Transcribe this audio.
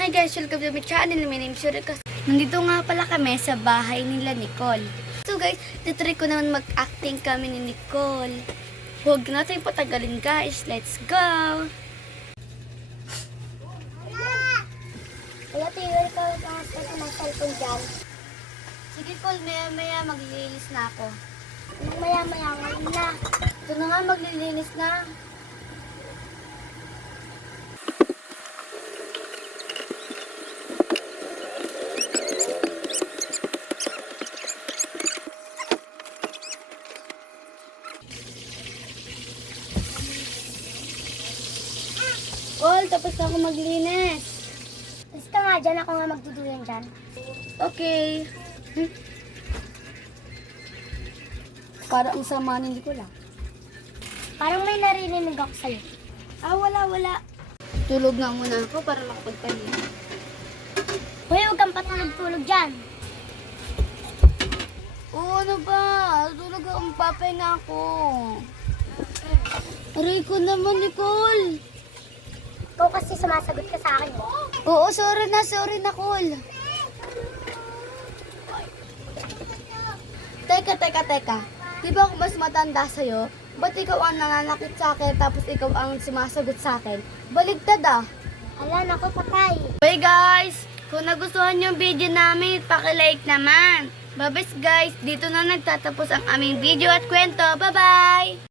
Hi guys, welcome to my channel. My name is Yurika. Nandito nga pala kami sa bahay nila Nicole. So guys, titry ko naman mag-acting kami ni Nicole. Huwag natin patagalin guys. Let's go! Kaya tiwala ka lang sa ng cellphone dyan. Sige Cole, maya-maya maglilinis na ako. Nung maya-maya ngayon na. Ito na nga, maglilinis na. Cole, tapos na ako maglinis. Tapos ka nga dyan, ako nga magduduyan dyan. Okay. Parang ang sama ni Nicole ah. Parang may narinig ako sa'yo. Wala. Tulog nga muna ako para makapagpahinga. Hoy, huwag kang patulog-tulog dyan. Oo, ano ba? Tulog ako, mapapahinga ako. Aray ko naman, Nicole. Ikaw kasi sumasagot ka sa akin. Oo, sorry na, Cole. Teka. Di ba ako mas matanda sa'yo? Ba't ikaw ang nananakit sa akin tapos ikaw ang sumasagot sa akin? Baligtad ah. Hala, naku, patay. Bye guys! Kung nagustuhan yung video namin, paki-like naman. Bye guys! Dito na nagtatapos ang aming video at kwento. Bye-bye!